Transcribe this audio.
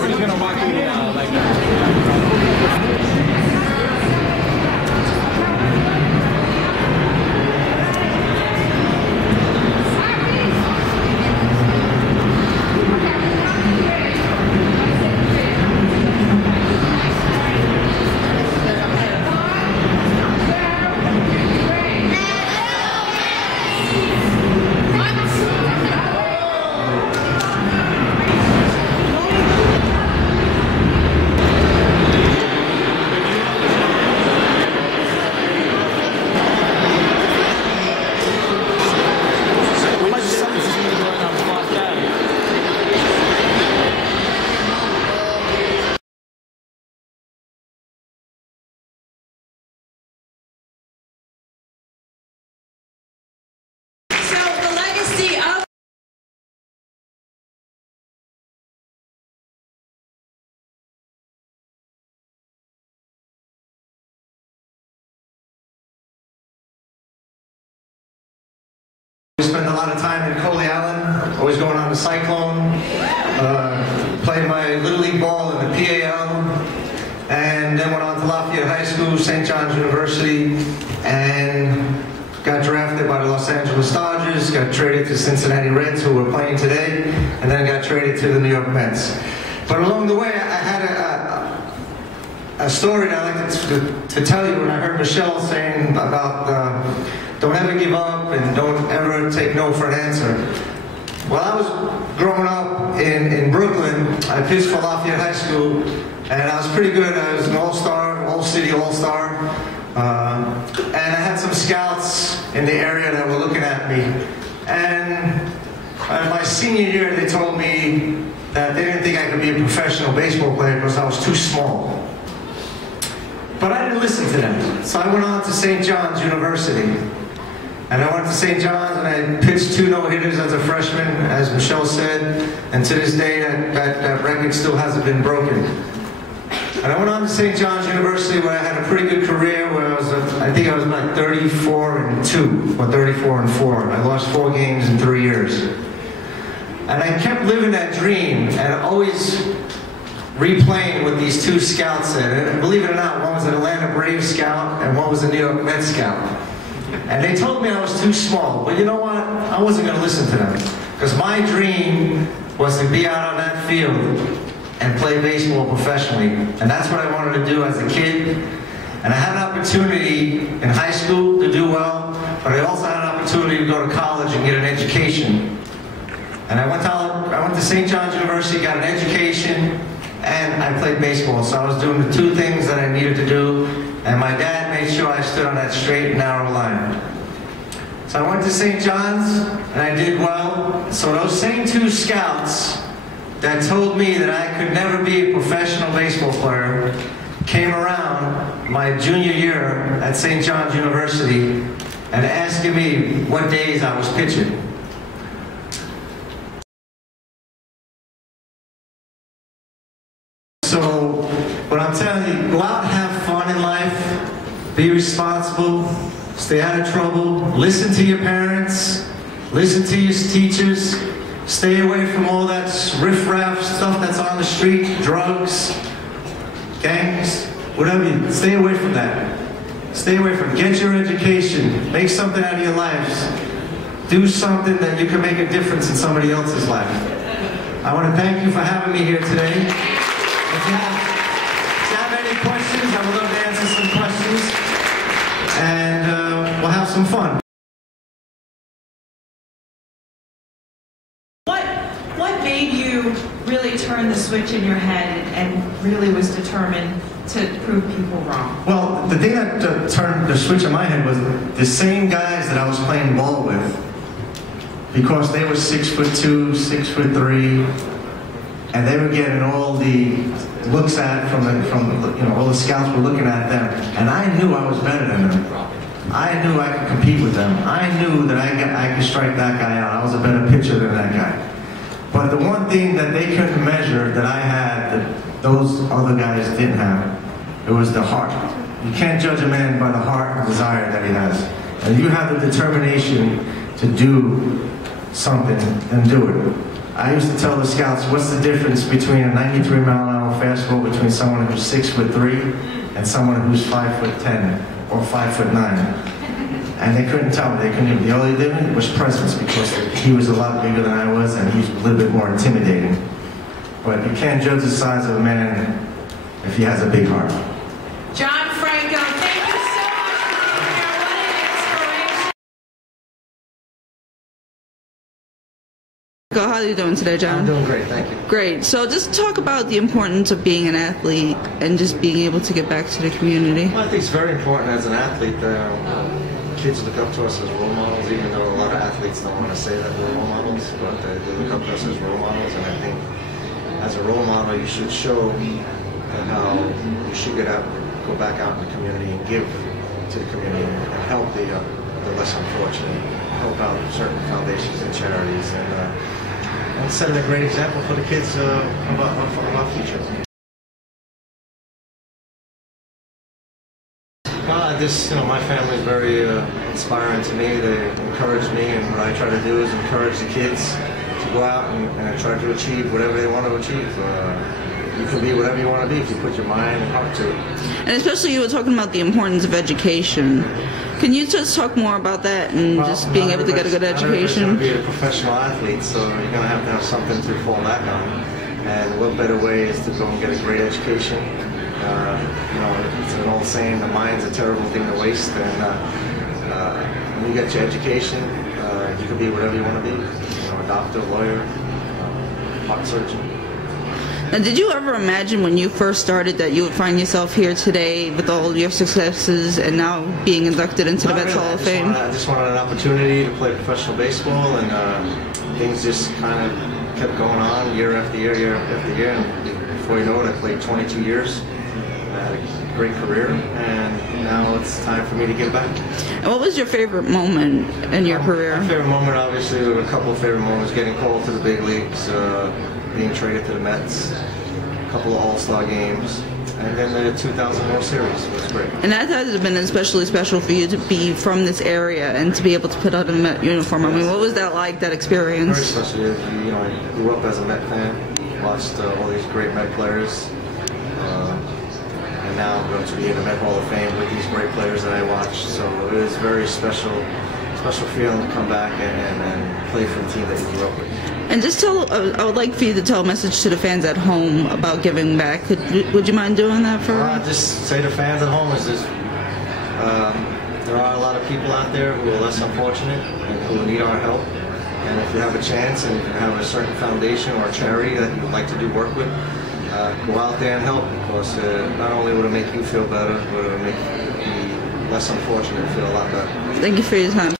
We're just gonna walk in like that. We spent a lot of time in Coley Island, always going on the Cyclone, played my Little League ball in the PAL, and then went on to Lafayette High School, St. John's University, and got drafted by the Los Angeles Dodgers, got traded to Cincinnati Reds, who we're playing today, and then got traded to the New York Mets. But along the way, I had a story that I'd like to tell you when I heard Michelle saying about don't ever give up and don't ever take no for an answer. Well, I was growing up in Brooklyn. I pitched for Lafayette High School, and I was pretty good. I was an all-star, all-city all-star. And I had some scouts in the area that were looking at me. And my senior year, they told me that they didn't think I could be a professional baseball player because I was too small. But I didn't listen to them. So I went on to St. John's University. And I went to St. John's and I pitched 2 no-hitters as a freshman, as Michelle said. And to this day, that record still hasn't been broken. And I went on to St. John's University where I had a pretty good career where I think I was like 34-2 or 34-4. I lost 4 games in 3 years. And I kept living that dream and always replaying what these 2 scouts said. And believe it or not, one was an Atlanta Braves scout and one was a New York Mets scout. And they told me I was too small. But you know what? I wasn't going to listen to them. Because my dream was to be out on that field and play baseball professionally. And that's what I wanted to do as a kid. And I had an opportunity in high school to do well, but I also had an opportunity to go to college and get an education. And I went to St. John's University, got an education, and I played baseball. So I was doing the 2 things that I needed to do. And my dad made sure I stood on that straight and narrow line. So I went to St. John's, and I did well. So those same 2 scouts that told me that I could never be a professional baseball player came around my junior year at St. John's University and asking me what days I was pitching. So what I'm telling you, go out and have fun in life, be responsible, stay out of trouble, listen to your parents, listen to your teachers, stay away from all that riff-raff stuff that's on the street, drugs, gangs, whatever. Stay away from that. Stay away from it. Get your education, make something out of your lives, do something that you can make a difference in somebody else's life. I want to thank you for having me here today. If you have any questions, I would love to answer some questions, and we'll have some fun. What made you really turn the switch in your head and really was determined to prove people wrong? Well, the thing that turned the switch in my head was the same guys that I was playing ball with, because they were 6'2", 6'3", and they were getting all the looks at from all the scouts were looking at them, and I knew I was better than them. I knew I could compete with them. I knew that I could strike that guy out. I was a better pitcher than that guy. But the one thing that they couldn't measure that I had that those other guys didn't have, it was the heart. You can't judge a man by the heart and desire that he has. And you have the determination to do something and do it. I used to tell the scouts, what's the difference between a 93-mile-an-hour fastball between someone who's 6'3" and someone who's 5'10" or 5'9"? And they couldn't tell me. They couldn't. The only difference was presence, because he was a lot bigger than I was, and he's a little bit more intimidating. But you can't judge the size of a man if he has a big heart. John Franco, thank you so much for being here. What an inspiration. How are you doing today, John? I'm doing great, thank you. Great. So just talk about the importance of being an athlete and just being able to get back to the community. Well, I think it's very important as an athlete. Kids look up to us as role models, even though a lot of athletes don't want to say that we're role models, but they look up to us as role models. And I think as a role model, you should show how you should go back out in the community and give to the community and help the less unfortunate, help out certain foundations and charities, and set a great example for the kids about our future. My family is very inspiring to me. They encourage me, and what I try to do is encourage the kids to go out and try to achieve whatever they want to achieve. You can be whatever you want to be if you put your mind and heart to it. And especially you were talking about the importance of education. Can you just talk more about that and just being able to get a good education? Not everybody's going to be a professional athlete, so you're going to have something to fall back on. And what better way is to go and get a great education? It's an old saying, the mind's a terrible thing to waste, and when you get your education, you can be whatever you want to be. A doctor, lawyer, heart surgeon. Now, did you ever imagine when you first started that you would find yourself here today with all your successes and now being inducted into the Mets Hall of Fame? I just wanted an opportunity to play professional baseball, and things just kind of kept going on year after year, and before you know it, I played 22 years. I had a great career, and now it's time for me to give back. And what was your favorite moment in your career? My favorite moment, obviously, there were a couple of favorite moments: getting called to the big leagues, being traded to the Mets, a couple of All-Star games, and then the 2000 World Series was great. And that has been especially special for you to be from this area and to be able to put on a Met uniform. I mean, what was that like, that experience? Very special. I grew up as a Met fan, watched all these great Met players. And now I'm going to be in the Met Hall of Fame with these great players that I watched. So it is very special feeling to come back and play for the team that you grew up with. And just I would like for you to tell a message to the fans at home about giving back. Would you mind doing that for us? Just say to fans at home is this: there are a lot of people out there who are less unfortunate and who need our help. And if you have a chance and you have a certain foundation or a charity that you would like to do work with, go out there and help, because not only would it make you feel better, but it would make the less unfortunate feel a lot better. Thank you for your time.